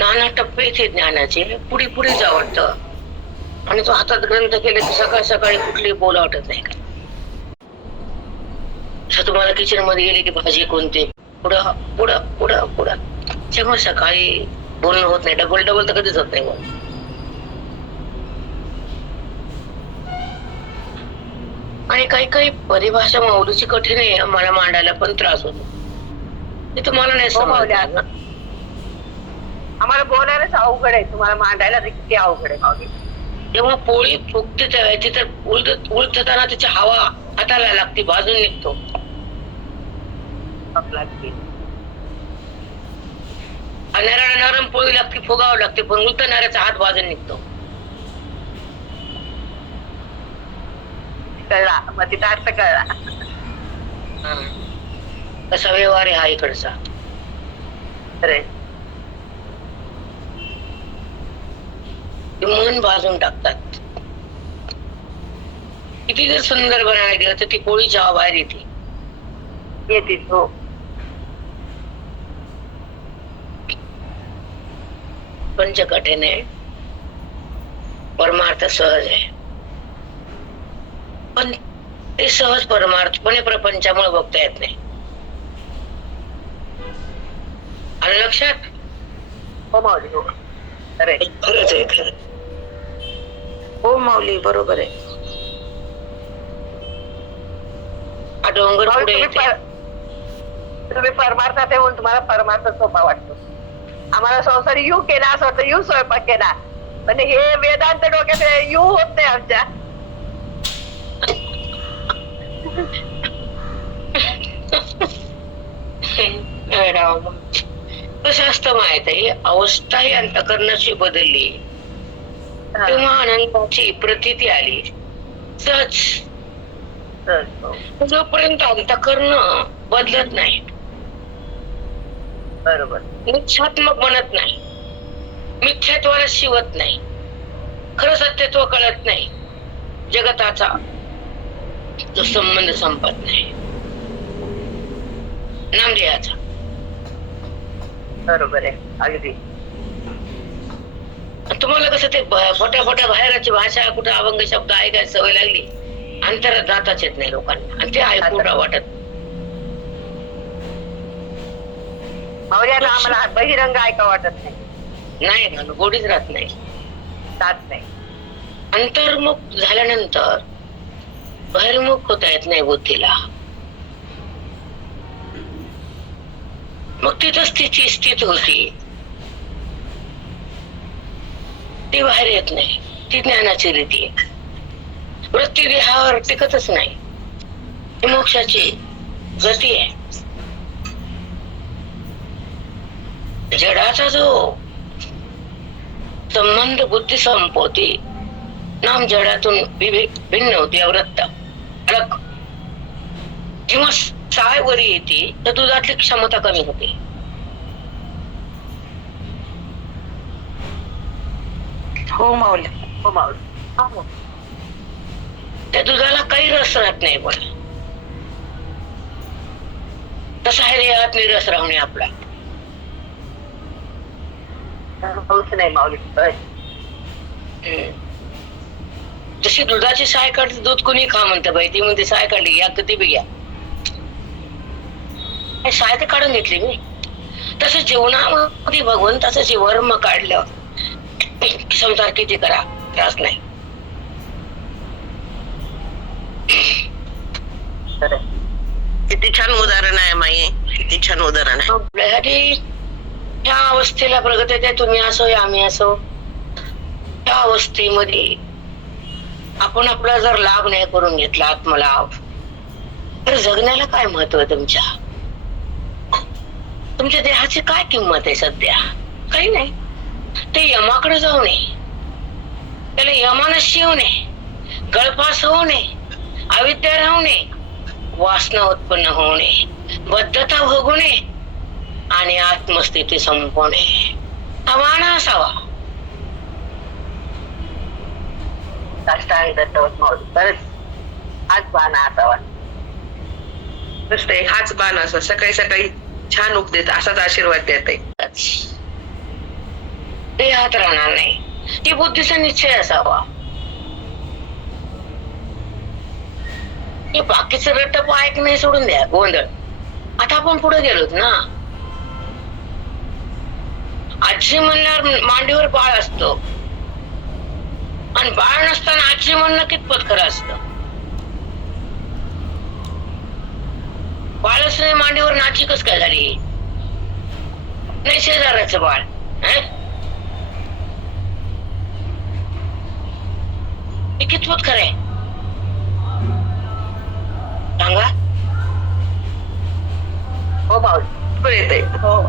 नाना टप्पे इथे ज्ञानाचे पुढे पुढे जा वाटतं. आणि तो हातात ग्रंथ केले तर सकाळ सकाळी कुठली बोला वाटत नाही का. तुम्हाला किचन मध्ये गेले की भाजी कोणते पुढं पुढं पुढं पुढं तेव्हा सकाळी बोलणं होत नाही. डबल डबल तर कधीच होत नाही. आणि काही काही परिभाषा माऊलीची कठीण आहे, मला मांडायला पण त्रास होतो. ते तुम्हाला नाही समजलं. आम्हाला बोलायलाच अवघड आहे, तुम्हाला मांडायला किती अवघड आहे माऊली. जेव्हा पोळी फुगते तिथं उलटताना त्याची हवा हाताला लागते, भाजून निघतो. नरम पोळी लागते, फुगावं लागते, पण उलटणाऱ्याचा हात भाजून निघतो. कळला मग तिचा अर्थ कळला. कसा व्यवहार आहे हा इकडचा. मन भाजून टाकतात. किती जर सुंदर बनायला गेलं तर ती पोळीची हवा बाहेर येते. हो. पंचकठेने परमार्थ सहज आहे, पण ते सहज परमार्थपणे प्रपंचामुळे बघता येत नाही. आलं लक्षात? हो माऊली, हो खरंच आहे, खरं. हो माऊली, बरोबर आहे. हा डोंगर पुढे येते. तुम्ही परमार्थात आहे म्हणून तुम्हाला परमार्थ सोपा वाटतो. आम्हाला संसारी यू केला असं वाटतं, यू स्वयंपाक केला, पण हे वेदांत डोक्यात यू होत नाही आमच्या. कसं असतं माहित आहे, अवस्था ही अंतःकरणाची बदलली तेव्हा आनंदाची प्रतीती आली सहज. जोपर्यंत अंतःकरण बदलत नाही, बरोबर, मिथ्यात्मक बनत नाही, मिथ्यात्वाला शिवत नाही, खरं सत्यत्व कळत नाही, जगताचा जो संबंध संपत नाही, नामदेहाचा. बरोबर आहे अगदी. तुम्हाला कसं ते फोट्या फोट्या बाहेरची भाषा, कुठे अभंग शब्द ऐकायची सवय लागली, अंतरात जाताच येत नाही लोकांना, आणि ते ऐकून वाटत माऊली. आता आम्हाला बहिरंग ऐका वाटत नाही ना, गोडीच राहत नाही. अंतर्मुख झाल्यानंतर बहिर्मुख होता येत नाही बुद्धीला. मग तिथंच तिची स्थिती होती, ती बाहेर येत नाही. ती ज्ञानाची रीती आहे. वृत्ती देहावर टिकतच नाही, ही मोक्षाची गती आहे. जडाचा जो संबंध बुद्धी संपवते, नाम जडातून भिन्न होते, अवृत्त अलग. जेव्हा साय वरी येते तर दुधातली क्षमता कमी होते. हो माऊली, हो माऊली. त्या दुधाला काही रस राहत नाही. पण तसा आहे देहात निरस राहणे आपला. नाही माऊली. जशी दुधाची साय काढते, दूध कोणी खा म्हणतं बाई, ती म्हणते साय काढली या किती बी घ्या, साय तर काढून घेतली मी. तसं जीवनामध्ये भगवंताचं जे वर्म काढलं, संसार किती करा त्रास नाही. किती छान उदाहरण आहे माई, किती छान उदाहरण आहे. आपल्यासाठी ह्या अवस्थेला प्रगत आहे, तुम्ही असो या आम्ही असो, त्या अवस्थेमध्ये आपण आपला जर लाभ नाही करून घेतला, आत्मलाभ, तर जगण्याला काय महत्व आहे? तुमच्या देहाची काय किंमत आहे सध्या? काही नाही. ते यमाकडे जाऊ नये, त्याला यमानं शिवू नये, गळफास होऊ नये, अविद्या राहू नये, वासना उत्पन्न होऊ नये, बद्धता भोगू नये, आणि आत्मस्थिती संपवणे हा बाणा असावा. हाच बाणा असावा. हाच बाण असा सकाळी सकाळी छान उपदेत, असाच आशीर्वाद देत आहे. देहात राहणार नाही. ती बुद्धीचा निश्चय असावा. हे बाकीचं रट्टप ऐक नाही, सोडून द्या गोंधळ. आता आपण पुढे गेलोत ना. आजी म्हणल्यावर मांडीवर बाळ असतो, आणि बाळ नसताना आजी म्हणणं कितपत खरं असतं? बाळच नाही मांडीवर, नाची कस काय झाली? नाही शेजाराचं बाळ. हे कितपत खरं आहे सांगा? हो माऊली येते. हो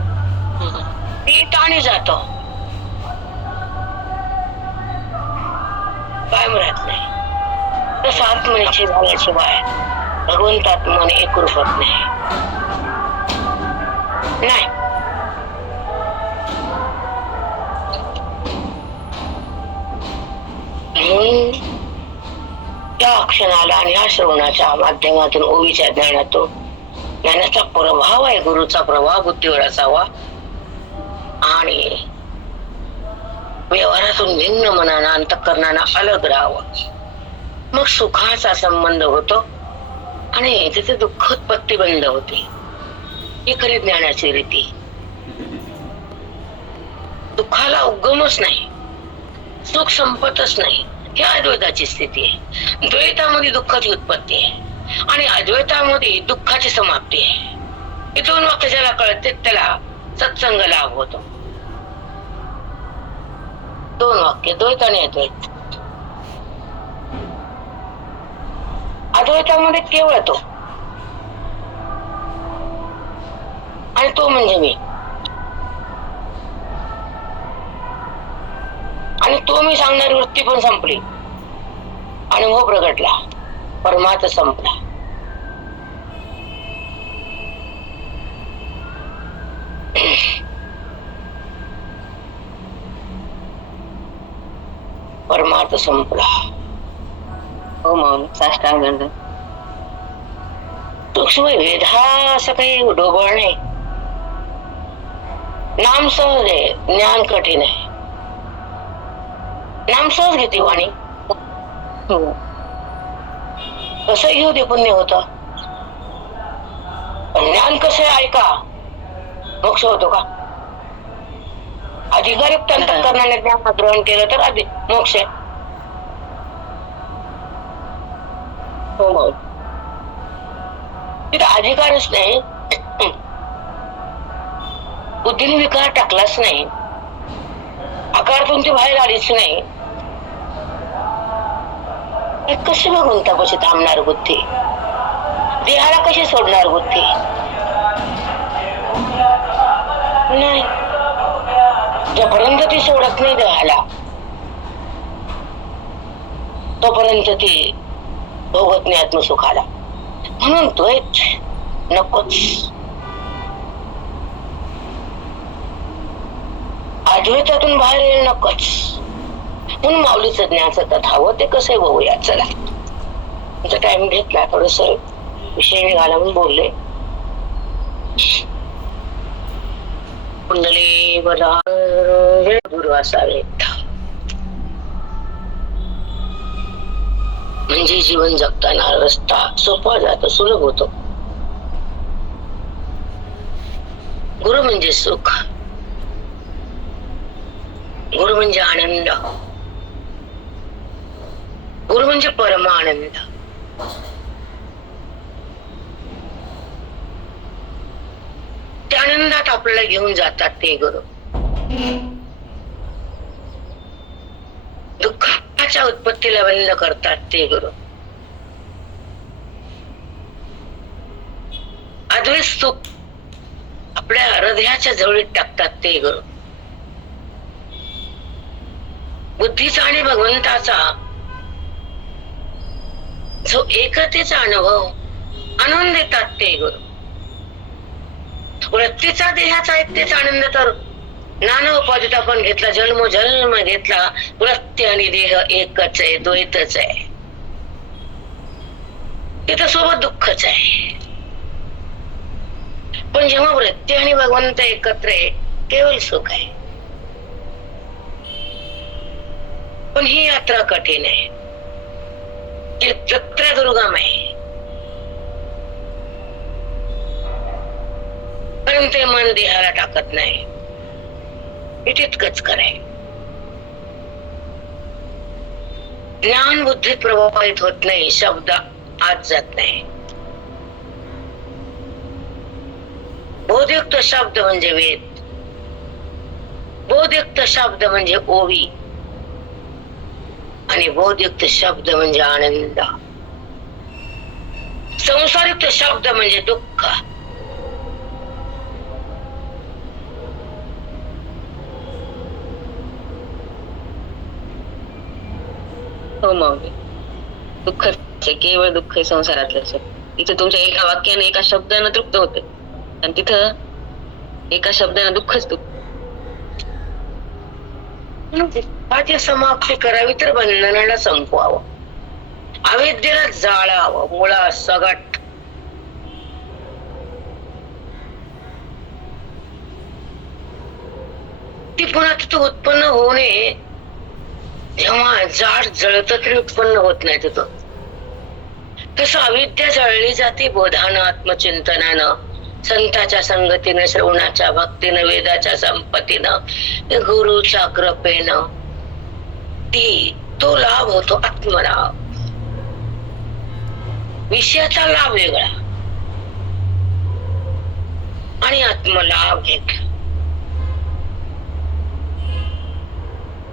ती ताणी जातो, काय म्हणत नाही. तसं आत्मनिश्चय झाल्याशिवाय भगवंतात मन एकरूपत नाही. त्या क्षणाला आणि या श्रवणाच्या माध्यमातून ओवीच्या ज्ञानाचा प्रभाव आहे, गुरुचा प्रभाव बुद्धीवर असावा, आणि व्यवहारातून भिन्न मनानं अंतःकरणानं अलग राहावं. मग सुखाचा संबंध होतो आणि तिथे दुःखोत्पत्ती बंद होते. ही खरी ज्ञानाची रीती. दुःखाला उगमच नाही, सुख संपतच नाही. ही अद्वैताची स्थिती आहे. द्वैतामध्ये दुःखाची उत्पत्ती आहे आणि अद्वैतामध्ये दुःखाची समाप्ती आहे. हे दोन वाक्य ज्याला कळते त्याला सत्संग लाभ होतो. दोन वाक्य, द्वैत आणि अद्वैत. अद्वैतामध्ये केवळ तो, आणि तो म्हणजे मी, आणि तो मी सांगणारी वृत्ती पण संपली. अनुभव प्रगटला, परमार्थ संपला. परमार्थ संपला. हो मग साष्टांग दंड. सूक्ष्म वेद हा असं काही ढोबळ नाही. नाम सहज आहे, ज्ञान कठीण आहे. नाम सहज घेते वाणी, कसं घेऊ दे पुण्य होत. ज्ञान कसं ऐका मोक्ष होतो का? अधिकारिक अंतःकरणाने ज्ञान ग्रहण केलं तर आधी मोक्ष आहे. हो मग तिथं अधिकारच नाही, बुद्धीने विकार टाकलाच नाही, आकारातून ती बाहेर आलीच नाही. कशी भगवंतापाशी थांबणार बुद्धी? देहाला कशी सोडणार बुद्धी? नाही, जोपर्यंत ती सोडत नाही देहाला तोपर्यंत ती भोगत नाही आत्मसुखाला. म्हणून द्वैत नकोच. अद्वैतातून बाहेर येईल नकोच. म्हणून माऊलीचं ज्ञान सतत हवं. ते कसं बघूया. चला, तुमचा टाइम घेतला, थोडस विषय निघाला म्हणून बोलले. कुंडली बला गुरु असावेत, म्हणजे जीवन जगताना रस्ता सोपा जातो, सुलभ होतो. गुरु म्हणजे सुख, गुरु म्हणजे आनंद, गुरु म्हणजे परमानंद. त्या आनंदात आपल्याला घेऊन जातात ते गुरु. दुःखाच्या उत्पत्तीला बंद करतात ते गुरु. अद्वैत सुख आपल्या हृदयाच्या जवळीत टाकतात ते गुरु. बुद्धीचा आणि भगवंताचा जो एकतेचा अनुभव आणून देतात ते गुरु. वृत्तीचा देहाचा एकतेचा आनंद तर नाना उपाधीत आपण घेतला, जन्म घेतला. वृत्ती आणि देह एकच आहे, द्वैतच आहे. तिथं सोबत दुःखच आहे. पण जेव्हा वृत्ती आणि भगवंत एकत्र आहे, केवळ सुख आहे. पण ही यात्रा कठीण आहे, यात्रा दुर्गम आहे. कारण ते मन देहाला टाकत नाही. हे तितकंच कराय. ज्ञान बुद्धीत प्रभावित होत नाही, शब्द आत जात नाही. बोधयुक्त शब्द म्हणजे वेद, बोधयुक्त शब्द म्हणजे ओवी, आणि बोधयुक्त शब्द म्हणजे आनंद. संसारयुक्त शब्द म्हणजे दुःख. हो माऊली, दुःख केवळ दुःख हे संसारातलंच. इथे तुमच्या एका वाक्याने एका शब्दानं तृप्त होते, आणि तिथं एका शब्दानं दुःखच दुःख. दुःखाची समाप्ती करावी तर बंधनाला संपवावं, अविद्येला जाळावं, मुळा सगट. ती पुन्हा तिथं उत्पन्न होऊ नये. जेव्हा जाड जळत तरी उत्पन्न होत नाही तिथं, तसं अविद्या जळली जाते बोधानं, आत्मचिंतनानं, संताच्या संगतीनं, श्रवणाच्या भक्तीनं, वेदाच्या संपत्तीनं, गुरुच्या कृपेनं. तो लाभ होतो आत्मलाभ. विषयाचा लाभ वेगळा आणि आत्मलाभ वेगळा.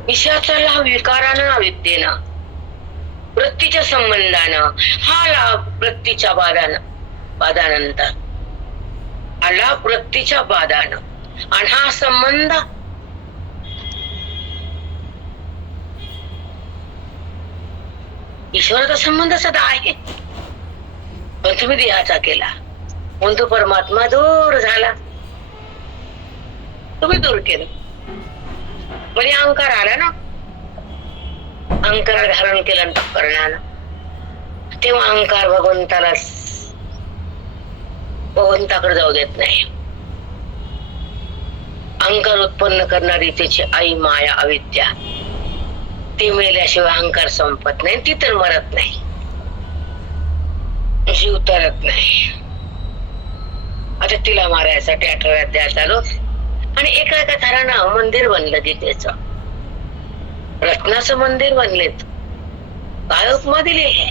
विषयाचा लाभ विकारानं, अविद्येनं, वृत्तीच्या संबंधानं. हा लाभ वृत्तीच्या बाधानंतर, हा लाभ वृत्तीच्या बाधानं, आणि हा संबंध ईश्वराचा संबंध सदा आहे, पण तुम्ही देहाचा केला म्हणून तो परमात्मा दूर झाला. तुम्ही दूर केलं म्हणजे अहंकार आला ना, अहंकार धारण केलं अंतःकरणानं. तेव्हा अहंकार भगवंताकडे जाऊ देत नाही. अहंकार उत्पन्न करणारी त्याची आई माया अविद्या, ती मेल्याशिवाय अहंकार संपत नाही, ती तर मरत नाही, जीव तरत नाही. आता तिला मारायसाठी 18व्या अध्यायात आलो, आणि एका एका थरानं मंदिर बनलं गीतेचं. रत्नाचं मंदिर बनलेत. काय उपमा दिली आहे?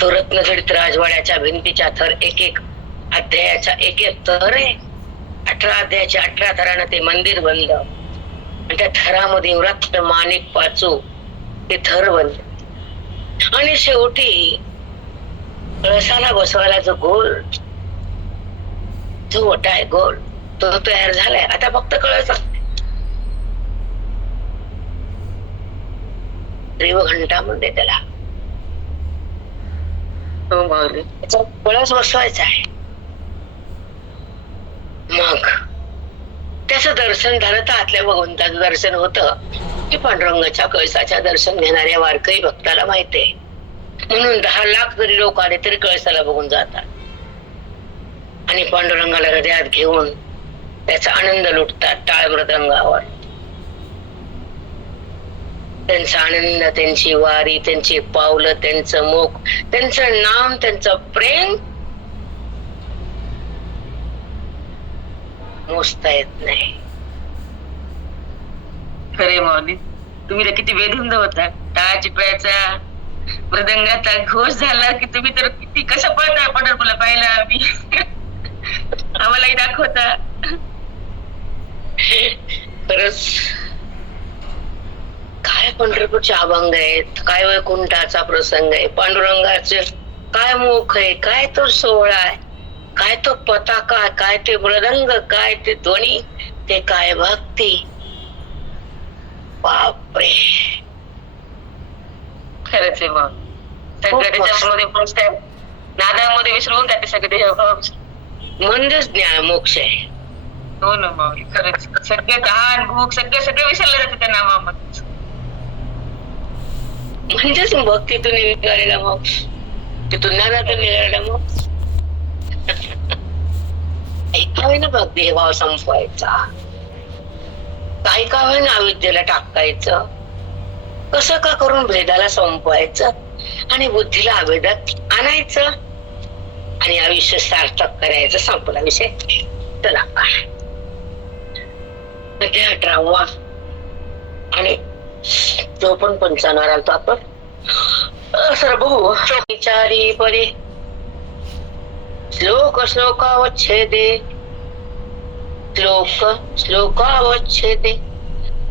तो रत्नजडित राजवाड्याच्या भिंतीच्या थर, एक एक अध्यायाच्या एक एक थर आहे. 18 अध्यायाच्या 18 थरानं ते मंदिर बनलं, आणि त्या थरामध्ये रत्न माणिक पाचू ते थर बनले. आणि शेवटी कळसाला बसवायला जो गोल, जो ओटा आहे गोल, तो तयार झालाय. आता फक्त कळस देवघंटा म्हणते त्याला. हो माऊली, त्याचा कळस बसवायचा आहे. मग त्याचं दर्शन झालं तर आतल्या भगवंताचं दर्शन होतं, की पांडुरंगाच्या कळसाच्या दर्शन घेणाऱ्या वारकरी भक्ताला माहितीये. म्हणून 10 लाख जरी लोक आले तरी कळसाला बघून जातात, आणि पांडुरंगाला हृदयात घेऊन त्याचा आनंद लुटतात टाळ मृदंगावर. त्यांचा आनंद, त्यांची वारी, त्यांची पावलं, त्यांचं मुख, त्यांचं नाम, त्यांचं प्रेम मोजता येत नाही. खरे माऊली, तुम्ही तर किती वेधुंद होता. टाळ चिपळ्याचा, मृदंगाचा घोष झाला की तुम्ही तर किती कसं पळताय पंढरपूरला पाहिला आम्ही. आम्हालाही दाखवता. खरंच काय पंढरपूरचे अभंग आहेत, काय वैकुंठाचा प्रसंग आहे, पांडुरंगाचे काय मुख आहे, काय तो सोहळा आहे, काय तो पताका, काय ते मृदंग, काय ते ध्वनी, ते काय भक्ती. बापरे, खरंच आहे मग. सगळं त्याच्यामध्ये नादामध्ये विसरून जाते सगळे. म्हणजेच ज्ञान मोक्ष आहे. हो ना माऊली, खरंच सगळे तहान भूक सगळे विसरले जाते त्या नामामध्ये. म्हणजेच भक्तीतून निघालेला मोक्ष, तिथून नादातून निघालेला मोक्ष. ऐकावे ना भक्ती भाव संपवायचा. काय का होईना अविद्येला टाकायचं, कसं का करून भेदाला संपवायचं आणि बुद्धीला अभेदात आणायचं आणि आयुष्य सार्थक करायचं. संपला विषय. चला 18वा आणि जो पण पंचानार आलतो आपण सर्व विचारी परी श्लोक श्लोकावच्छेदे श्लोकावच्छेदे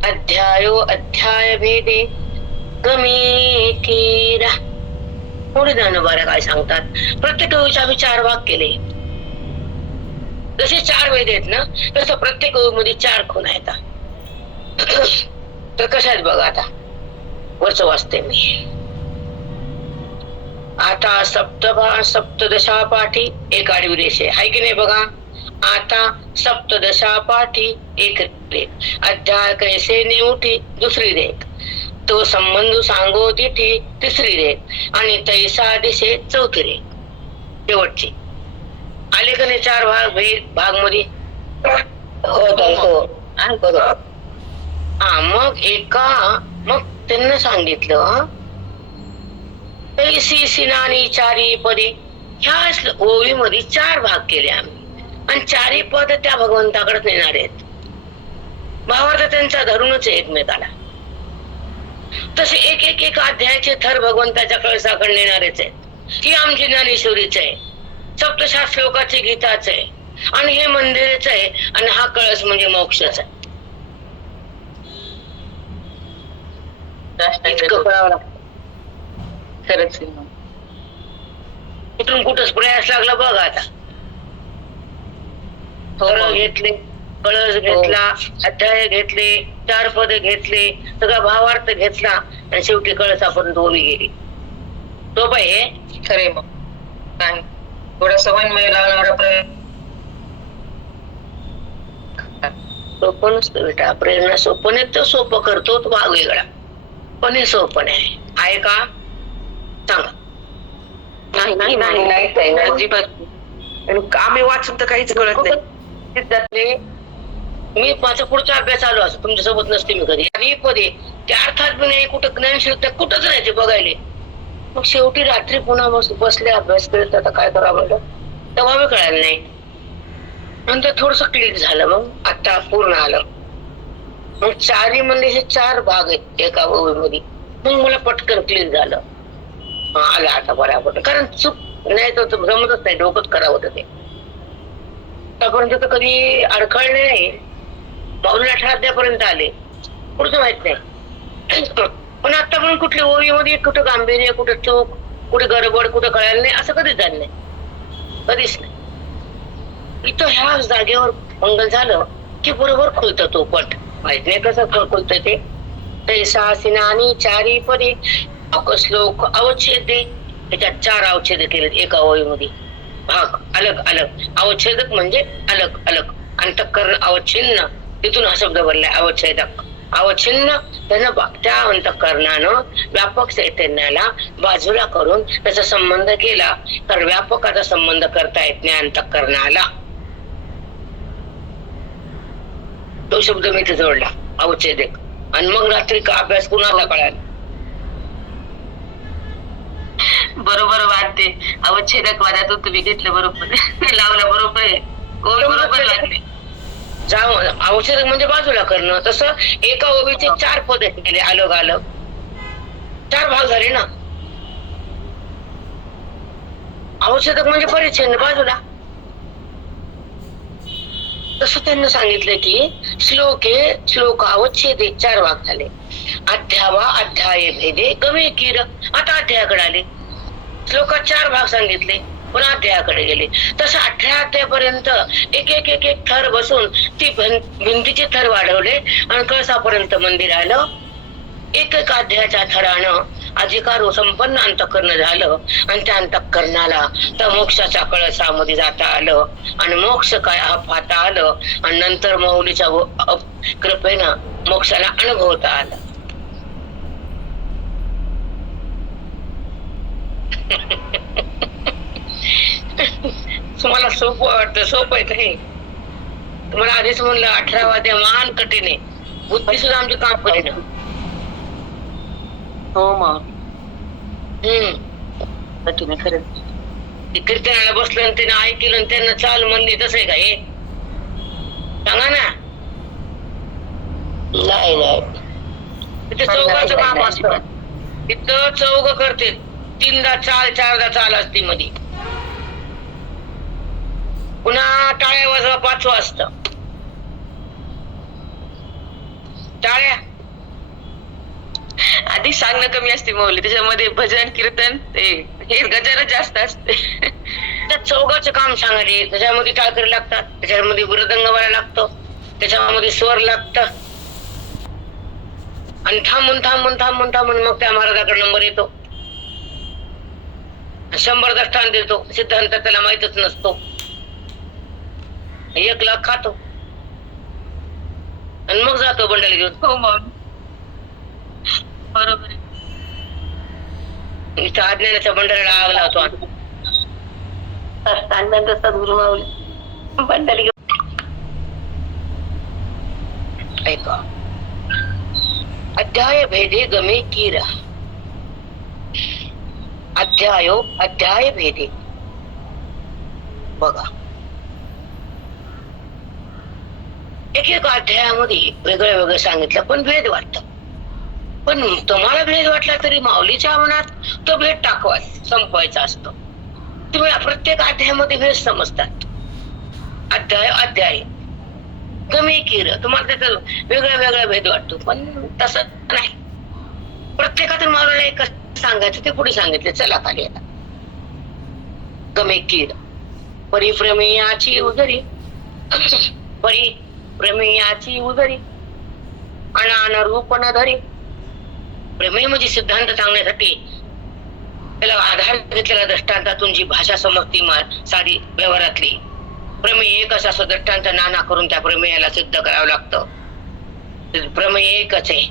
अध्यायो अध्याय भेदे गमीकीरा. पुढे ज्ञानोबाला काय सांगतात, प्रत्येक ओळीचे आम्ही 4 भाग केले. जसे 4 वेद आहेत ना, तसं प्रत्येक ओळीमध्ये 4 खूण आहेत. तर कशा आहेत बघा. आता वरच वाचते मी. आता सप्तदशा पाठी एक आडवी रेष आहे की नाही बघा. आता सप्तदशा पाठी एक रेख, अध्याय कैसे निवठी दुसरी रेख, तो संबंध सांगो तिठी तिसरी रेख आणि तैसा दिशे चौथी रेख. शेवटची आले का नाही 4 भाग मध्ये. हो. मग त्यांना सांगितलं तैसी सिनानी चारी पदे. ह्या ओळीमध्ये 4 भाग केले आम्ही आणि 4ही पद त्या भगवंताकडेच नेणार आहेत. भावार्थ त्यांचा धरूनच आहे एकमेकाला. तसे एक अध्यायाचे थर भगवंताच्या कळसाकडे नेणारेच आहेत. ही आमची ज्ञानेश्वरीच आहे, 7 श्लोकाची गीताच आहे आणि हे मंदिरच आहे आणि हा कळस म्हणजे मोक्षच आहे. इतकं कळावं लागतं. खरंच कुठून कुठंच प्रयास लागला बघ. आता फळ घेतले, कळस घेतला, अध्याय घेतले, 4 पद घेतले, सगळा भावार्थ घेतला आणि शेवटी कळसापर्यंत ओवी गेली. तो पाहिजे खरे. मग नाही थोडा समन्वय लावणारा प्रयत्न. सोपं नसतं बेटा. प्रेरणा सोपं नाही तर सोपं करतो तो भाग वेगळा, पण हे सोपं नाही आहे का सांगा. नाही अजिबात. आम्ही वाचून तर काहीच कळत नाही. मी माझा पुढचा अभ्यास चालू असतो, तुमच्या सोबत नसते मी कधी. आणि पदे त्या अर्थात पण नाही, कुठं ज्ञानशील कुठंच नाही ते बघायले. मग शेवटी रात्री पुन्हा बसले अभ्यास करत. आता काय करावं म्हणलं तेव्हा मी कळायला नाही. नंतर थोडस क्लिक झालं, मग आता पूर्ण आलं. मग 4ही मध्ये हे 4 भाग आहेत एका ओळीमध्ये. मग मला पटकन क्लिक झालं. आलं आता बरोबर. कारण चूक नाही तर जमतच नाही, डोकंच करावं होतं ते. आतापर्यंत तर कधी अडखळले नाही. 18 अध्यायापर्यंत आले, पुढचं माहित नाही. पण आतापर्यंत कुठल्या ओळीमध्ये कुठं गांभीर्य, कुठं चूक, कुठे गडबड, कुठं कळायला नाही असं कधीच झालं नाही, कधीच नाही. इथं ह्या जागेवर मंगल झालं की बरोबर खुलतं तो पट. माहित नाही कसं खुलतं ते. तैसा सिनानी चारी पदे श्लोक अवच्छेदे. त्याच्यात 4 अवच्छेद केले एका ओळीमध्ये. भाग अलग अलग. अवच्छेदक म्हणजे अलग अलग. अंतःकरण अवच्छिन्न, तिथून हा शब्द बनलाय अवच्छेदक. अवच्छिन्न त्यानं त्या अंतःकरणानं व्यापक चैतन्याला बाजूला करून त्याचा संबंध केला. तर व्यापकाचा संबंध करता येत नाही अंतःकरणाला. तो शब्द मी इथे जोडला अवच्छेदक. आणि मग रात्री का अभ्यास कुणाला कळाला. बरोबर वाटते. अवच्छेदक वादातून तुम्ही घेतलं बरोबर. लावलं बरोबर आहे. बरोबर लागले. अवच्छेदक म्हणजे बाजूला करणं. तसं एका ओळीचे 4 पद केले अलग अलग. 4 भाग झाले ना. अवच्छेदक म्हणजे परिच्छेद बाजूला. तसं त्यांनी सांगितलं की श्लोक अवच्छेदे 4 भाग झाले. अध्यावा अध्याय भेदे गमे किर. आता अध्यायाकडे आले. श्लोकात 4 भाग सांगितले, पुन्हा अध्यायाकडे गेले. तसं 18 अध्यायापर्यंत एक थर बसून ती भिंतीचे थर वाढवले आणि कळसापर्यंत मंदिर आलं. एक अध्यायाच्या थरानं अधिकार संपन्न अंतःकरण झालं आणि त्या अंतःकरणाला त्या मोक्षाच्या कळसामध्ये जाता आलं आणि मोक्ष काय हा पाहता आलं आणि नंतर माऊलीच्या कृपेनं मोक्षाला अनुभवता आलं. तुम्हाला सोपं वाटतं, सोपं आहे हे. तुम्हाला आधीच म्हणलं 18 वाद्य मान कठीण आहे. बुद्धी सुद्धा आमची काम करेन. हो मग हम्म कठीण आहे खरंच. ते कीर्तनाला बसलं आणि त्यानं ऐकलं आणि त्यांना चाल म्हणली, तसं आहे का हे? सांगा ना. नाही नाही, तिथे चौघाचं काम असतं. तिथं चौघ करते, 3दा चाल 4दा चाल असते मध्ये. पुन्हा टाळ्या वाजवा 5 वाजता. टाळ्या आधी सांगणं कमी असते माऊली, त्याच्यामध्ये भजन कीर्तन हे गजरच जास्त असते. त्या चौघाचं काम सांगायचे. त्याच्यामध्ये टाळकरी लागतात, त्याच्यामध्ये मृदंग वाला लागतो, त्याच्यामध्ये स्वर लागत. आणि थांबून थांबून थांबून थांबून मग त्या महाराजाकडे नंबर येतो. 100 दष्टांत देतो. सिद्धांत त्याला माहितच नसतो. 1 लाख खातो आणि मग जातो बंडल घेऊन. हो मग बरोबर आहे. इथं अज्ञानाच्या बंडाला आग लावतो. अष्टांगांत सद्गुरु माऊली बंडल घेऊन. ऐका, अध्याय भेदे गमे कीरा. अध्याय भेदे. बघा, एक अध्यायामध्ये वेगळं वेगळं सांगितलं, पण भेद वाटत. पण तुम्हाला भेद वाटला तरी माऊलीच्या मनात तो भेद टाकवा, संपवायचा असतो. तुम्ही प्रत्येक अध्यायामध्ये भेद समजतात. अध्याय गमे कीर, तुम्हाला त्याचा वेगळा वेगळा भेद वाटतो, पण तसं नाही. प्रत्येकातून माऊलीला एक सांगायचं, ते पुढे सांगितले. चला खाली आता. गमे कीर, परिप्रमेयाची उदरी, परिप्रमेयाची उदरी, अनान रूप न धरी. प्रमेय म्हणजे सिद्धांत सांगण्यासाठी त्याला आधार घेतलेला दृष्टांतातून जी भाषा समजती साधी व्यवहारातली. प्रमेय एकच असं दृष्टांत नाना करून त्या प्रमेयाला सिद्ध करावं लागतं. प्रमेय एकच आहे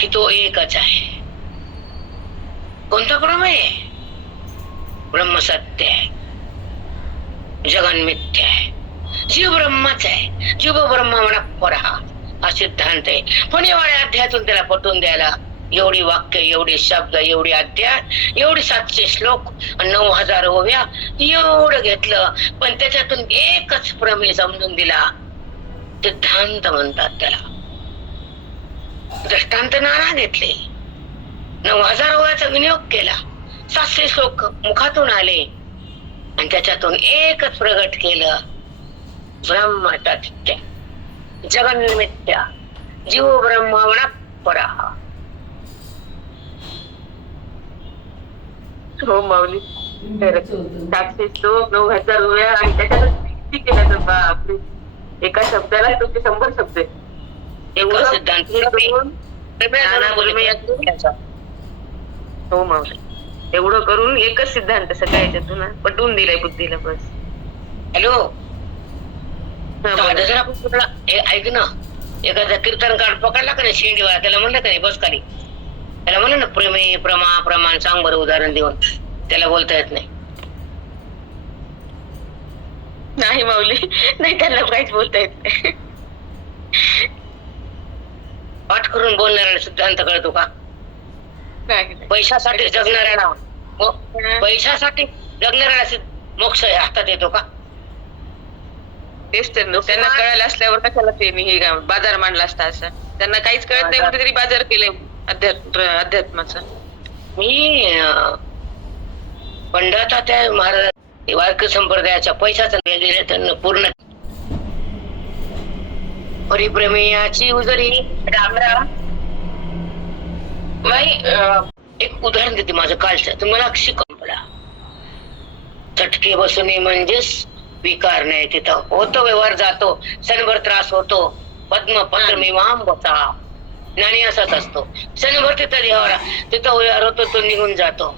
की तो एकच आहे. कोणता प्रमेय? ब्रह्म सत्य आहे, जगन मिथ्या आहे, जीव ब्रह्माच आहे. जीव ब्रह्म म्हणा परा, हा सिद्धांत आहे. पण एवढ्या अध्यायातून त्याला पटवून द्यायला एवढी वाक्य, एवढे शब्द, एवढी अध्याय, एवढे 700 श्लोक, 9000 ओव्या, एवढं घेतलं. पण त्याच्यातून एकच प्रमेय समजून दिला. सिद्धांत म्हणतात त्याला. दृष्टांत नाना घेतले, 9000 ओव्याचा विनियोग केला, 700 श्लोक मुखातून आले आणि त्याच्यातून एकच प्रगट केलं. ब्रह्म तथ्य, जगन मिथ्या, जीव ब्रह्मणा परा. हो माऊली, 700 श्लोक, 9000 ओव्या आणि त्याच्यात किती केलं तर बापरे. एका शब्दाला तुमचे 100 शब्द आहेत. एवढं सिद्धांत हो माऊली, एवढं करून एकच सिद्धांत सगळ्या याच्यातून पटवून दिलाय बुद्धीला. बस. हॅलो, हा, जर आपण कुठला ऐक ना, एखादा कीर्तनकार पकडला का नाही शेंडीवाला, त्याला म्हणलं का नाही बस खाली, त्याला म्हणलं ना प्रमेय प्रमाण सांग बरं उदाहरण देऊन. त्याला बोलता येत नाही. नाही माऊली, नाही, त्यांना काहीच बोलता येत नाही. पाठ करून बोलणाऱ्याला सिद्धांत कळतो का? पैशासाठी जगणाऱ्याला, पैशासाठी जगणाऱ्याला मोक्ष हातात येतो का? तेच तर, त्यांना कळायला असल्यावर कशाला ते हे बाजार मांडला असता. असं त्यांना काहीच कळत नाही, कुठेतरी बाजार केले अध्यात्माचा. मी पंढरता त्या महाराज वारकरी संप्रदायाच्या पैशाचा त्यांना पूर्ण. परिप्रमेयाची उजरी. रामराम. एक उदाहरण देते माझं कालचं, तुम्हाला शिकवला. चटके बसणे म्हणजेच विकार नाही. तिथं होतो, व्यवहार जातो, क्षणभर त्रास होतो. पद्मपत्र मीमाम बसा, नाणी असाच असतो. क्षणभर तिथं व्यवहार होतो, तो निघून जातो.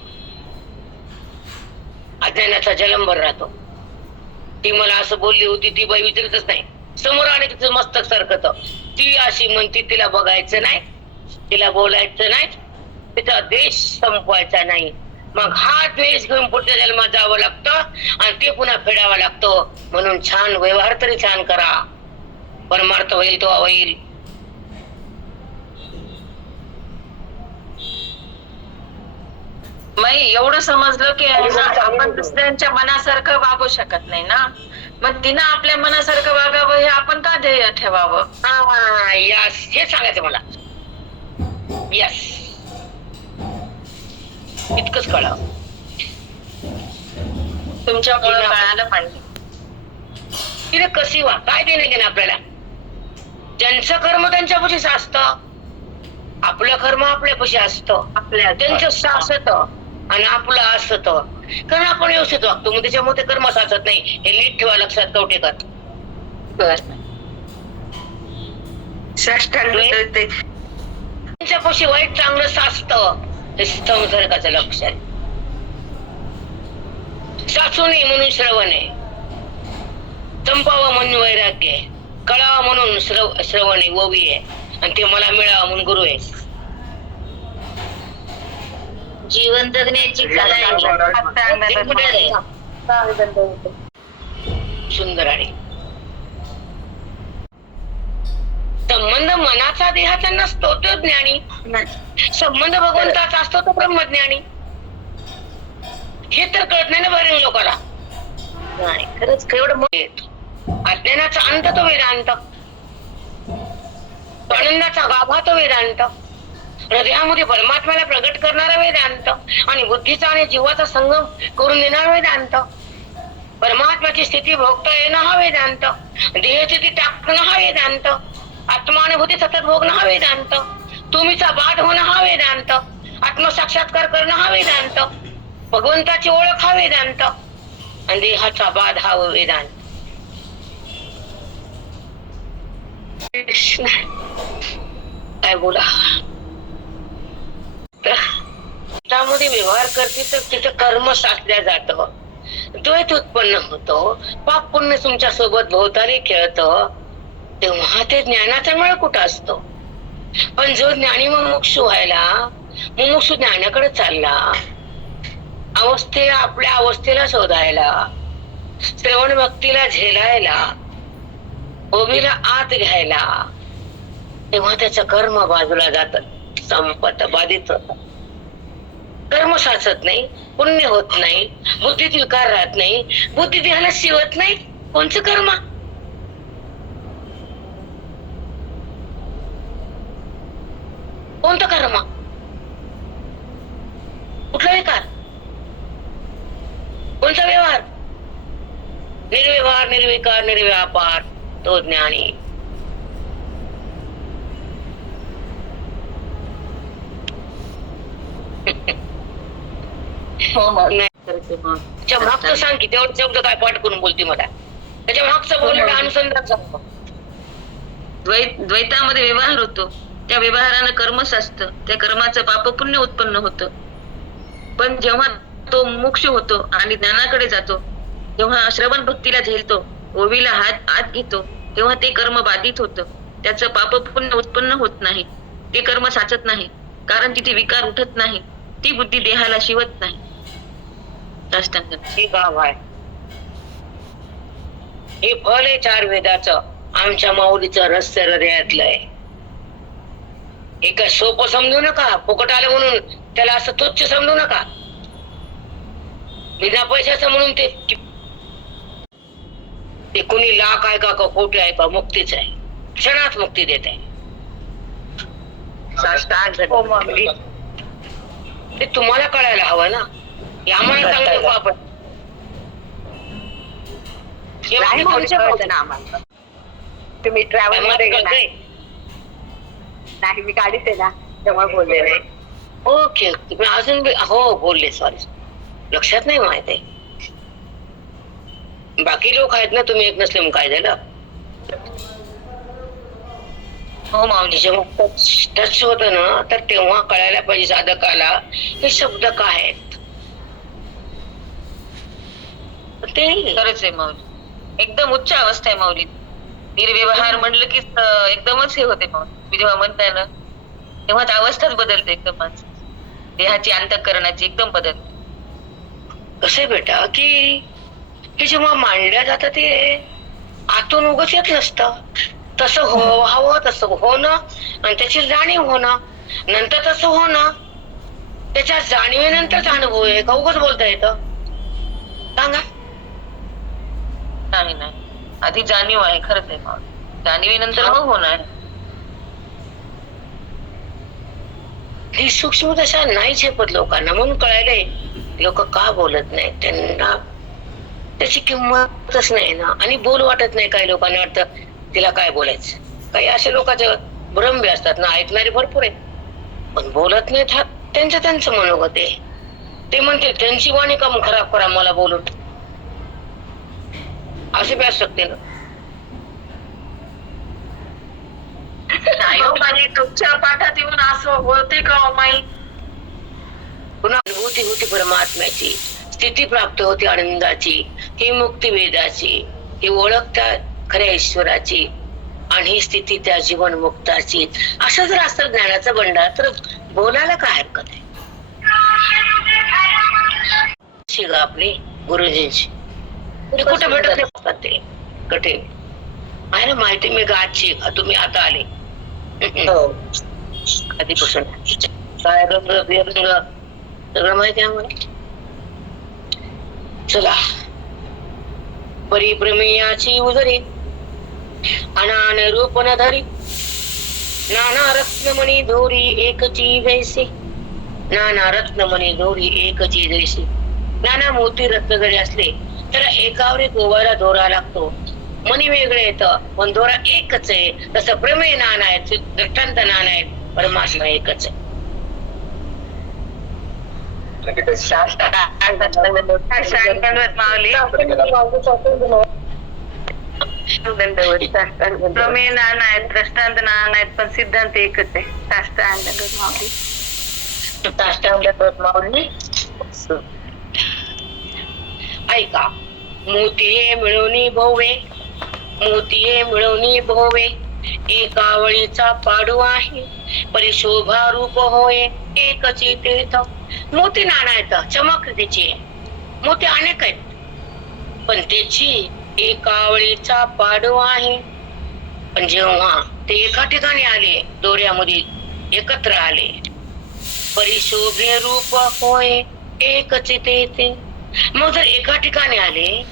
अज्ञानाचा जलंबर राहतो. ती मला असं बोलली होती, ती बाई विचारतच नाही. समोर आले तिचं मस्तक सरकत. ती अशी म्हणती, तिला बघायचं नाही, तिला बोलायचं नाही, तिचा द्वेष संपवायचा नाही. मग हा द्वेष घेऊन पुढच्या जन्मात जावं लागतं आणि ते पुन्हा फेडावं लागतं. म्हणून छान व्यवहार तरी छान करा, परमार्थ होईल तो होईल. नाही एवढं समजलं की आहे ना, आपण दुसऱ्यांच्या मनासारखं वागू शकत नाही ना, मग तिनं आपल्या मनासारखं वागावं हे आपण का ध्येय ठेवावं? यस, हे सांगायचं मला. यस, इतकंच कळावं. तुमच्यामुळे कळालं पाहिजे. तिने कशी वा काय देणे घेणं आपल्याला. ज्यांचं कर्म त्यांच्यापाशीच असतं, आपलं कर्म आपल्यापाशी असतं, त्यांचं सासत आणि आपलं असत. कारण आपण व्यवस्थित वागतो, मग त्याच्यामध्ये कर्म साचत नाही. हे नीट ठेवा लक्षात कवटेकर. त्यांच्यापाशी वाईट चांगलं साचतं, हे संसर्गाचं लक्ष आहे. साचू नये म्हणून श्रवण आहे, संपावं म्हणून वैराग्य आहे, कळावं म्हणून श्रवण आहे, ओवी आहे, आणि ते मला मिळावं म्हणून गुरु आहे. जीवन जगण्याची कला आहे. सुंदर आहे. संबंध मनाचा देहाचा नसतो तो ज्ञानी, संबंध भगवंताचा असतो तो ब्रह्मज्ञानी. हे तर कळत नाही ना बऱ्याच लोकांना. नाही खरंच एवढं अज्ञानाचा अंत तो वेदांत, आनंदाचा गाभा तो वेदांत, हृदयामध्ये परमात्म्याला प्रगट करणारा वेदांत, आणि बुद्धीचा आणि जीवाचा संगम करून देणारा वेदांत. परमात्म्याची स्थिती भोगता येणं हा वेदांत, देहस्थिती टाकणं हा वेदांत, आत्मानुभूती सतत भोगणं हा वेदांत, तुम्हीचा बाध होणं हा वेदांत, आत्मसाक्षात्कार करणं हा वेदांत, भगवंताची ओळख हा वेदांत, आणि देहाचा बाध हा वेदांत. कृष्ण काय बोला. त्यामध्ये व्यवहार करते तर तिथं कर्म साधल्या जात, द्वैत उत्पन्न होतो, पाप पुण्य तुमच्या सोबत भोवताली खेळत, तेव्हा ते ज्ञानाचा मेळ कुठं असतो. पण जो ज्ञानी मुमुक्षु व्हायला, मुमुक्षु ज्ञानाकडे चालला, आपल्या अवस्थेला शोधायला, श्रवण भक्तीला झेलायला, ओवीला आत घ्यायला, तेव्हा त्याचं कर्म बाजूला जात, संपत, बाधित होत. कर्म साचत नाही, पुण्य होत नाही, बुद्धीत विकार राहत नाही, बुद्धी देहाला शिवत नाही. कोणचं कर्म? कोणतं कर्म? कुठला विकार? कोणता व्यवहार? निर्व्यवहार, निर्विकार, निर्व्यापार तो ज्ञानी. त्याच्या मागचं सांग की, तेवढं शब्द काय पाठ करून बोलते मला. त्याच्या मागचं बोलणं अनुसंधान सांगतो. द्वैतामध्ये व्यवहार होतो, त्या व्यवहारानं कर्म साचतं, त्या कर्माचं पाप पुण्य उत्पन्न होतं. पण जेव्हा तो मोक्ष होतो आणि ज्ञानाकडे जातो, जेव्हा श्रवण भक्तीला झेलतो, ओवीला आत घेतो, तेव्हा ते कर्म बाधित होतं, त्याचं पाप पुण्य उत्पन्न होत नाही, ते कर्म साचत नाही, कारण तिथे विकार उठत नाही, ती बुद्धी देहाला शिवत नाही. हे गाव आहे, हे फळ आहे चार वेदाचं, आमच्या माऊलीचं रहस्य हृदयातलं आहे. हे काय सोपं समजू नका, फुकट आलं म्हणून त्याला असं तुच्छ समजू नका. बिना पैशाचं म्हणून ते कुणी लाख आहे का कोटी आहे का, मुक्तीच आहे, क्षणात मुक्ती देत आहे. ते तुम्हाला कळायला हवं ना. आम्हाला सांगतो आपण तुम्ही ट्रॅव्हल मध्ये गेला नाही, मी गाडीत आहे ना, तेव्हा बोलले नाही. ओके ओके, मी अजून हो बोलले, सॉरी लक्षात नाही माहिती. बाकी लोक आहेत ना, तुम्ही एक नसले मग काय झालं. हो माऊली, जेव्हा टच होत ना, तर तेव्हा कळायला पाहिजे साधकाला हे शब्द काय आहेत. ते खरंच आहे माऊली, एकदम उच्च अवस्था आहे माऊली. निर्व्यवहार म्हणलं की एकदमच हे होते माऊली. तुम्ही जेव्हा म्हणताय ना, तेव्हा अवस्थाच बदलते एकदमच, देहाची अंतःकरणाची एकदम बदलते. कसं बेटा की जेव्हा मांडल्या जातं ते आतून उगच येत नसतं, तसं व्हावं, तसं होणं आणि त्याची जाणीव होणं, नंतर तसं होणं, त्याच्या जाणीवेनंतरच अनुभव आहे का उगाच बोलता येतं? सांगा. नाही नाही, आधी जाणीव आहे, खरंच आहे माऊली. जाणीवेनंतर मग होणार. ही सूक्ष्म दशा नाही झेपत लोकांना, म्हणून कळायलंय लोक का बोलत नाही. त्यांना त्याची किंमतच नाही ना, आणि बोल वाटत नाही. काही लोकांना वाटतं तिला काय बोलायचं. काही असे लोकांचे भ्रम बी असतात ना, ऐकणारे भरपूर आहे पण बोलत नाहीत. हा त्यांचं मनोगत आहे. ते म्हणते त्यांची वाणी का मग खराब करा मला बोलून, असे बी असू शकते ना. आणि तुमच्या पाठात येऊन असं बोलते का माई? पुन्हा अनुभूती होती परमात्म्याची, स्थिती प्राप्त होती आनंदाची, ही मुक्ती वेदाची, ही ओळख त्या खऱ्या ईश्वराची, आणि ही स्थिती त्या जीवन मुक्ताची. असं जर असतं ज्ञानाचा भंडार तर बोलायला काय हरकत आहे. शिगा आपली गुरुजींची ते कुठे भेटत नाही ते कठीण आहे ना. माहिती मी गाची तुम्ही आता आले कधीपासून काय रंग बेरंग सगळं माहिती आहे आम्हाला. चला, परिप्रमेयाची उदरी अनान रूप न धरी, नाना रत्नमणी दोरी एकची जैसे, नाना रत्नमणी दोरी एकची जैसे. नाना मोती रत्न जरी असले तर एकावर एक ओवायला दोरा लागतो. मनी वेगळे येतं पण दोरा एकच आहे. तसं प्रमेय नाना आहेत, दृष्टांत नाना आहेत, परमात्मा एकच आहे. प्रमेय नाना आहेत, दृष्टांत नाना आहेत, पण सिद्धांत एकच आहे. माऊली ऐका. मोतीये मिळवणी भोवे, मोतीये मिळवणी भोवे, एकावळीचा पाडू आहे, परिशोभा रूप होय एकची तीर्थ. मोती नाना आहेत, चमक त्याची. मोती अनेक आहेत पण त्याची एकावळीचा पाडू आहे. पण जेव्हा ते एका ठिकाणी आले, दोऱ्यामध्ये एकत्र आले, परिशोभे रूप होय एकची ते. मग जर एका ठिकाणी आले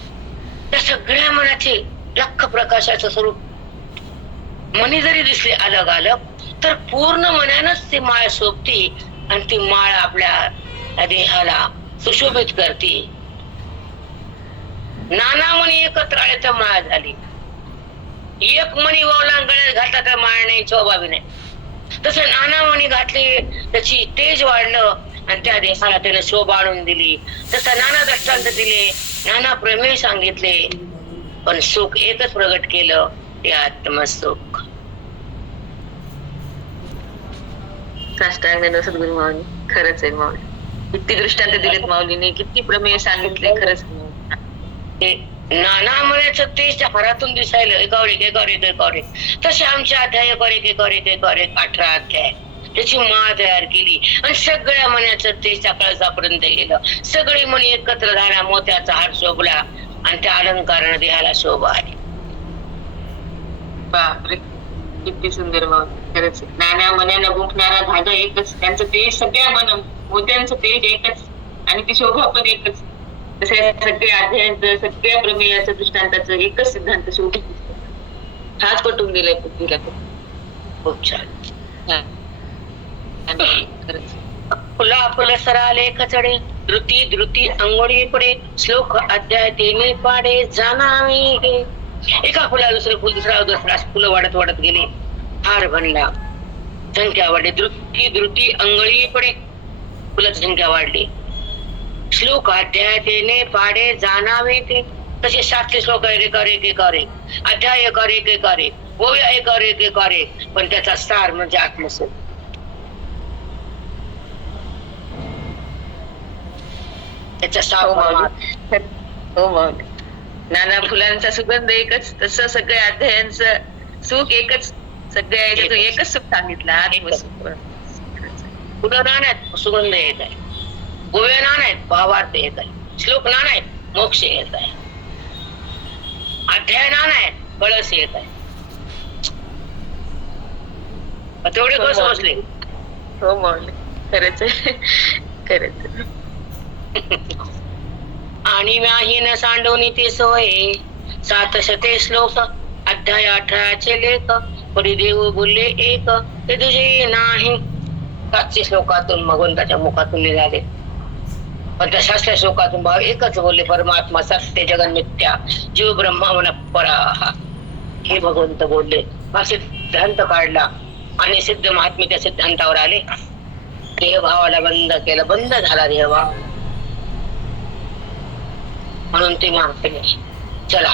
तर सगळ्या मनाचे लख प्रकाशाचं स्वरूप मनी जरी दिसले अलग अलग, तर पूर्ण मनानच ती माळ शोभती आणि ती माळ आपल्या देहाला सुशोभित करते. नाना मणी एकत्र आले तर माळ झाली. एक मणी वावला गळ्यात घातला तर माळ नाही, शोभावी नाही. तसं नाना मणी घातले त्याची तेज वाढलं आणि त्या देशाला त्याने शोभा आणून दिली. तसं नाना दृष्टांत दिले, नाना प्रमेय सांगितले, पण सुख एकच प्रगट केलं, ते आत्मसुख. साष्टांग सद्गुरू माऊली, खरंच आहे माऊली. किती दृष्टांत दिलेत माऊलीने, किती प्रमेय सांगितले, खरंच. ते नाना मनाचं तेज त्या हारातून दिसायला एकावर एक. तसे आमचे अध्याय एकावर एक 18 अध्याय त्याची माळ तयार केली आणि सगळ्या मनाचं तेज त्या कळसापर्यंत गेलं. सगळी मणी एकत्र झाला, मोत्याचा हार शोभला आणि त्या अलंकाराने देहाला शोभा आली. बापरे, किती सुंदर माऊली, खरंच. नाना मनानं गुंफणारा धागा एकच, त्यांचं तेज सगळ्या मन मोत्यांचं तेज एकच आणि ती शोभा पण एकच. तसे सगळ्या अध्यायांचं, सगळ्या प्रमेयाचं, दृष्टांताचं एकच सिद्धांत शोभित हाच पटवून दिलाय बुद्धीला. खूप छान. खरंच. फुला फुल सराले खचडे, धृती अंगोळी पडे, श्लोक अध्याय 3 पाडे जाणावे हे. एका फुला दुसरं फुल, दुसरा फुलं वाढत गेले. हार बनला, संख्या वाढली. धृती अंगळी पडे, फुलाची संख्या वाढली. श्लोक अध्याय 3 पाडे जाणावे ते. तसे शास्त्रीय श्लोक एकावर एक, अध्याय एकावर एक, ओव्या एकावर एक, पण त्याचा सार म्हणजे आत्मसुख. त्याचा सार हो माऊली. नाना फुलांचा सुगंध एकच, तसं सगळ्या अध्यायांचं सुख एकच. सगळ्या याच्यातून एकच सुख सांगितलं, आत्मसुख. फुलं नाना आहेत, सुगंध येत आहे. गोव्या नाना आहेत, भावार्थ येत आहे. श्लोक नाना आहेत, मोक्ष येत आहे. अध्याय नाना आहेत, कळस येत आहे. तेवढे कसं बसले. हो माऊली, खरंच आहे. खरंच. आणि नाही न सांडवणी ते सोय 700 श्लोक अध्याय 18 लेख परिदेव बोलले एक ते तुझे नाही. 700 श्लोकातून भगवंताच्या मुखातून निघाले. पण त्या 700 श्लोकातून भाव एकच बोलले, परमात्मा सत्य जगन मिथ्या जीव ब्रह्मा मन पराहा. हे भगवंत बोलले. हा सिद्धांत काढला आणि सिद्ध महात्मे त्या सिद्धांतावर आले. देहभावाला बंद केलं, बंद झाला देहभाव. म्हणून ते म्हणाले चला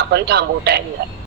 आपण थांबू, टाइम झाला.